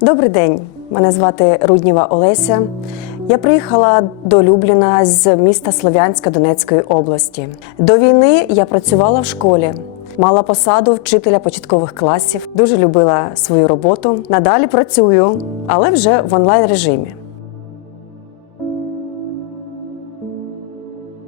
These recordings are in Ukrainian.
Добрий день, мене звати Рудніва Олеся. Я приїхала до Любліна з міста Слов'янська Донецької області. До війни я працювала в школі, мала посаду вчителя початкових класів, дуже любила свою роботу. Надалі працюю, але вже в онлайн режимі.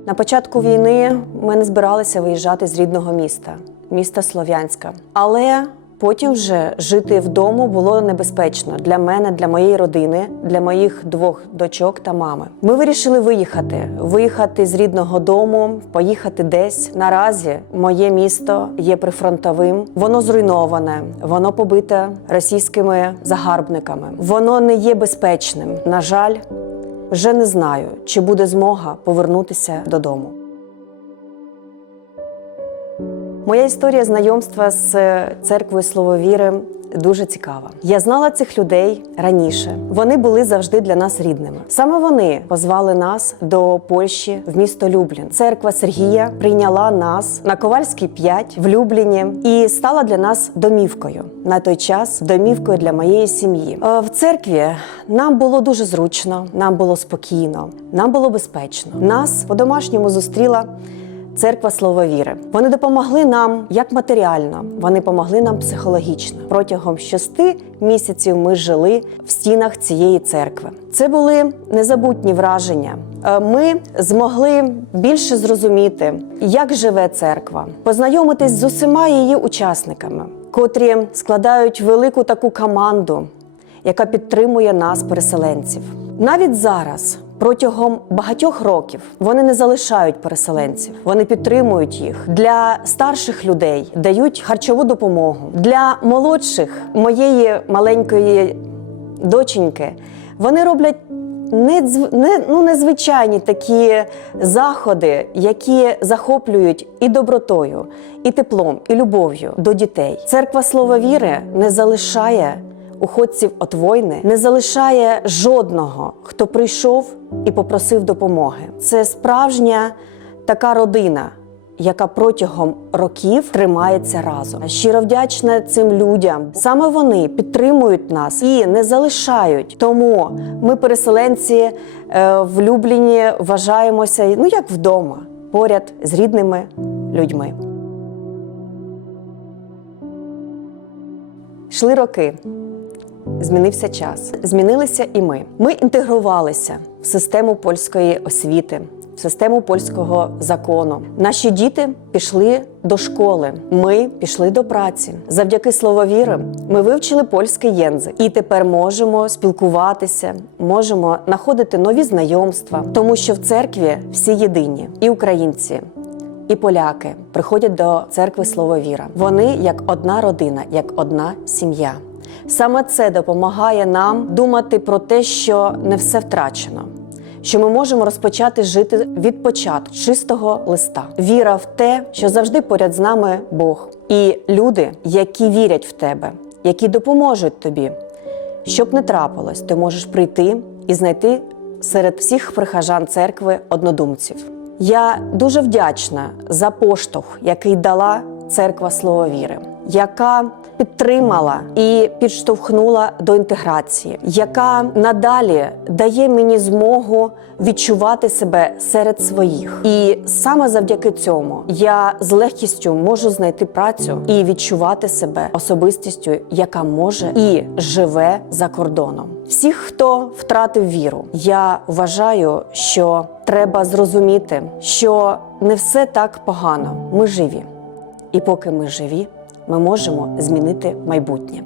На початку війни ми не збиралися виїжджати з рідного міста, міста Слов'янська. Але потім вже жити вдома було небезпечно для мене, для моєї родини, для моїх двох дочок та мами. Ми вирішили виїхати, виїхати з рідного дому, поїхати десь. Наразі моє місто є прифронтовим, воно зруйноване, воно побите російськими загарбниками. Воно не є безпечним. На жаль, вже не знаю, чи буде змога повернутися додому. Моя історія знайомства з церквою Слововіри дуже цікава. Я знала цих людей раніше. Вони були завжди для нас рідними. Саме вони позвали нас до Польщі в місто Люблін. Церква Сергія прийняла нас на Ковальській 5 в Любліні і стала для нас домівкою на той час домівкою для моєї сім'ї. Е, В церкві нам було дуже зручно, нам було спокійно, нам було безпечно. Нас по-домашньому зустріла. Церква Слова Віри. Вони допомогли нам як матеріально, вони допомогли нам психологічно. Протягом шести місяців ми жили в стінах цієї церкви. Це були незабутні враження. Е, Ми змогли більше зрозуміти, як живе церква, познайомитись з усіма її учасниками, котрі складають велику таку команду, яка підтримує нас, переселенців. Навіть зараз, протягом багатьох років, вони не залишають переселенців, вони підтримують їх для старших людей, дають харчову допомогу для молодших моєї маленької доченьки. Вони роблять недзв- не, ну, незвичайні такі заходи, які захоплюють і добротою, і теплом, і любов'ю до дітей. Церква Слова Віри не залишає уходців от війни, не залишає жодного, хто прийшов і попросив допомоги. Це справжня така родина. Яка протягом років тримається разом. Щиро вдячна цим людям. Саме вони підтримують нас і не залишають. Тому ми, переселенці е, в Любліні, вважаємося ну як вдома, поряд з рідними людьми. Йшли роки. Змінився час, змінилися і ми. Ми інтегрувалися в систему польської освіти, в систему польського закону. Наші діти пішли до школи. Ми пішли до праці. Завдяки слововіри ми вивчили польський єнзик і тепер можемо спілкуватися, можемо знаходити нові знайомства, тому що в церкві всі єдині і українці. І поляки приходять до церкви Слововіра. Вони як одна родина, як одна сім'я. Саме це допомагає нам думати про те, що не все втрачено, що ми можемо розпочати жити від початку чистого листа. Віра в те, що завжди поряд з нами Бог, і люди, які вірять в тебе, які допоможуть тобі. Щоб не трапилось, ти можеш прийти і знайти серед всіх прихожан церкви однодумців. Я дуже вдячна за поштовх, який дала церква Слово Віри, яка підтримала і підштовхнула до інтеграції, яка надалі дає мені змогу відчувати себе серед своїх. І саме завдяки цьому я з легкістю можу знайти працю і відчувати себе особистістю, яка може і живе за кордоном. Всіх, хто втратив віру, я вважаю, що треба зрозуміти, що не все так погано. Ми живі. І поки ми живі, ми можемо змінити майбутнє.